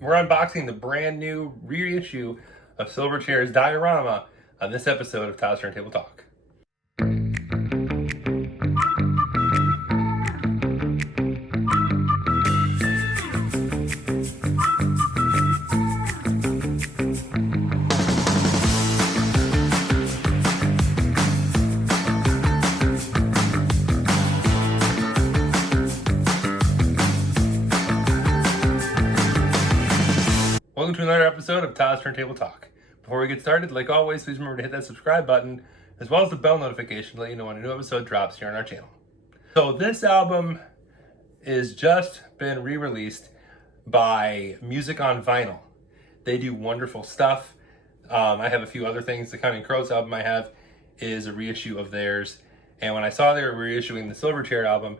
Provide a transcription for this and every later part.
We're unboxing the brand new reissue of Silverchair's Diorama on this episode of Todd's Turntable Talk. Welcome to another episode of Todd's Turntable Talk. Before we get started, like always, please remember to hit that subscribe button, as well as the bell notification to let you know when a new episode drops here on our channel. So this album is just been re-released by Music on Vinyl. They do wonderful stuff. I have a few other things. The Counting Crows album I have is a reissue of theirs. And when I saw they were reissuing the Silverchair album,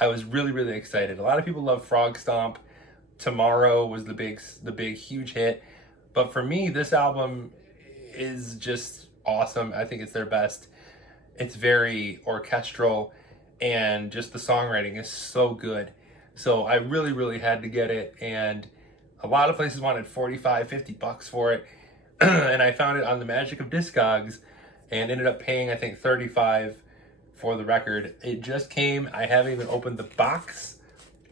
I was really excited. A lot of people love Frog Stomp. Tomorrow was the big huge hit, but for me this album is just awesome. I think it's their best. It's very orchestral and just the songwriting is so good. So I really had to get it, and a lot of places wanted 45, 50 bucks for it. And I found it on the magic of Discogs and ended up paying I think 35 for the record. It just came. I haven't even opened the box.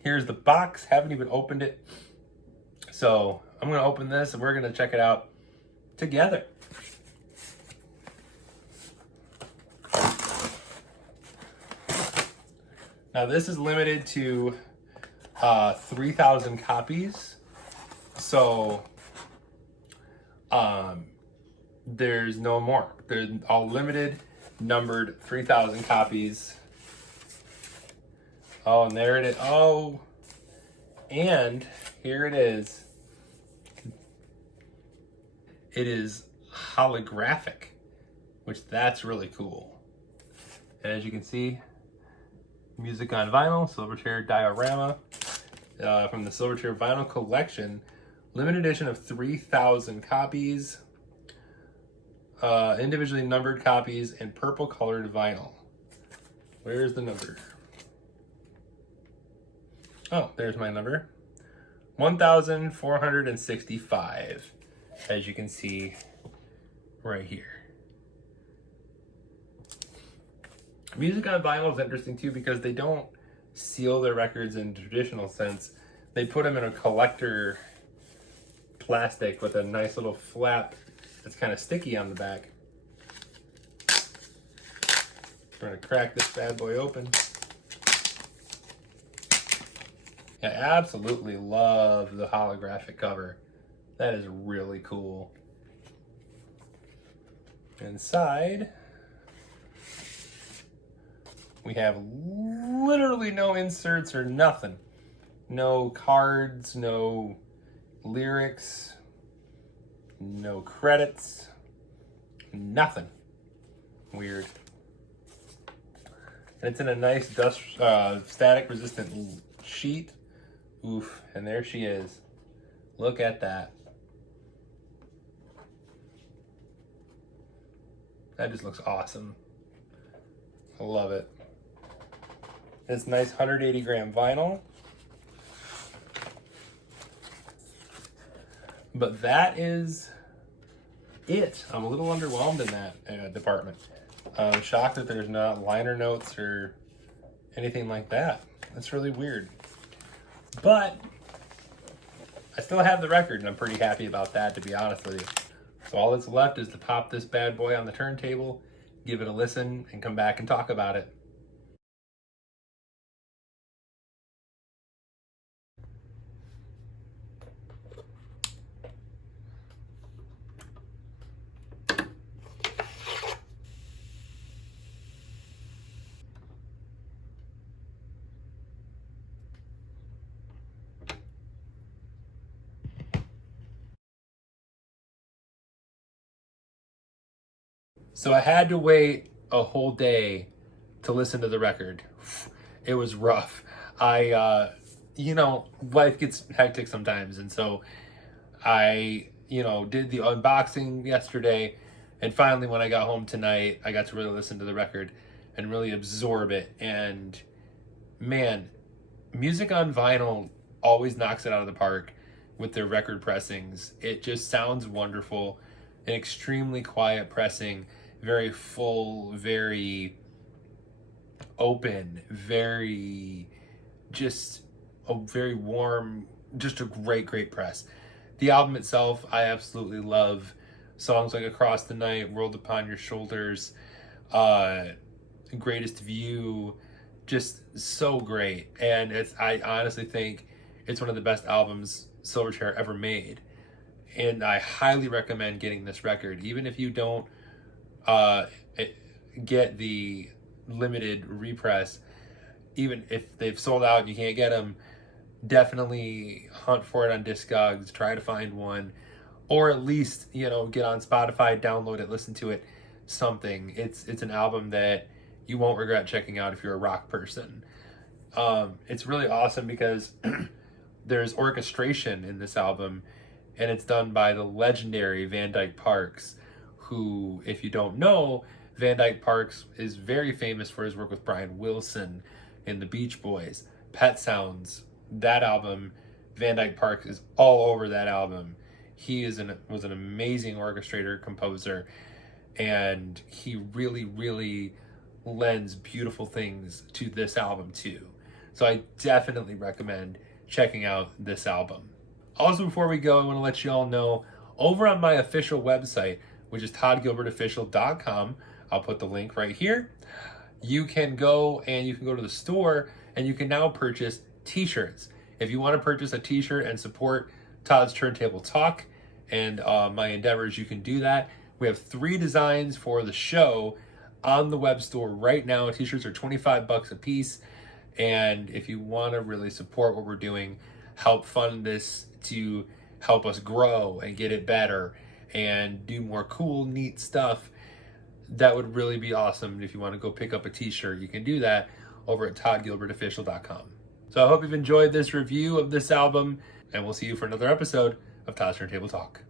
Here's the box, haven't even opened it. So I'm gonna open this and we're gonna check it out together. Now this is limited to 3,000 copies. So there's no more. They're all limited, numbered 3,000 copies. Oh, and there it is. Oh, and here it is. It is holographic, which that's really cool. And as you can see, Music on Vinyl, Silverchair Diorama, from the Silverchair Vinyl Collection, limited edition of 3,000 copies, individually numbered copies, and purple colored vinyl. Where's the number? Oh, there's my number. 1,465, as you can see right here. Music on Vinyl is interesting too because they don't seal their records in the traditional sense. They put them in a collector plastic with a nice little flap that's kind of sticky on the back. We're gonna crack this bad boy open. I absolutely love the holographic cover. That is really cool. Inside, we have literally no inserts or nothing. No cards, no lyrics, no credits, nothing. Weird. And it's in a nice dust, static resistant sheet. Oof, and there she is. Look at that. That just looks awesome. I love it. This nice 180 gram vinyl. But that is it. I'm a little underwhelmed in that department. I'm shocked that there's not liner notes or anything like that. That's really weird. But I still have the record and I'm pretty happy about that, to be honest with you. So all that's left is to pop this bad boy on the turntable, give it a listen, and come back and talk about it. So I had to wait a whole day to listen to the record. It was rough. Life gets hectic sometimes. And so I, did the unboxing yesterday. And finally, when I got home tonight, I got to really listen to the record and really absorb it. And man, Music on Vinyl always knocks it out of the park. with their record pressings. It just sounds wonderful. An extremely quiet pressing, very full, very open, very just a very warm, just a great press. The album itself, I absolutely love. Songs like Across the Night, World Upon Your Shoulders, Greatest View, just so great. And I honestly think it's one of the best albums Silverchair ever made. And I highly recommend getting this record, even if you don't get the limited repress. Even if they've sold out and you can't get them, definitely hunt for it on Discogs, try to find one, or at least, you know, get on Spotify, download it, listen to it, something. It's an album that you won't regret checking out if you're a rock person. It's really awesome because there's orchestration in this album, and it's done by the legendary Van Dyke Parks, who, if you don't know, Van Dyke Parks is very famous for his work with Brian Wilson in the Beach Boys. Pet Sounds, that album, Van Dyke Parks is all over that album. He was an amazing orchestrator, composer, and he really lends beautiful things to this album too. So I definitely recommend checking out this album. Also, before we go, I want to let you all know, over on my official website, which is toddgilbertofficial.com, I'll put the link right here. You can go to the store and you can now purchase t-shirts. If you want to purchase a t-shirt and support Todd's Turntable Talk and my endeavors, you can do that. We have 3 designs for the show on the web store right now. T-shirts are $25 a piece. And if you want to really support what we're doing, help fund this to help us grow and get it better and do more cool, neat stuff, that would really be awesome. If you want to go pick up a t-shirt, you can do that over at toddgilbertofficial.com. So I hope you've enjoyed this review of this album, and we'll see you for another episode of Todd's Turntable Talk.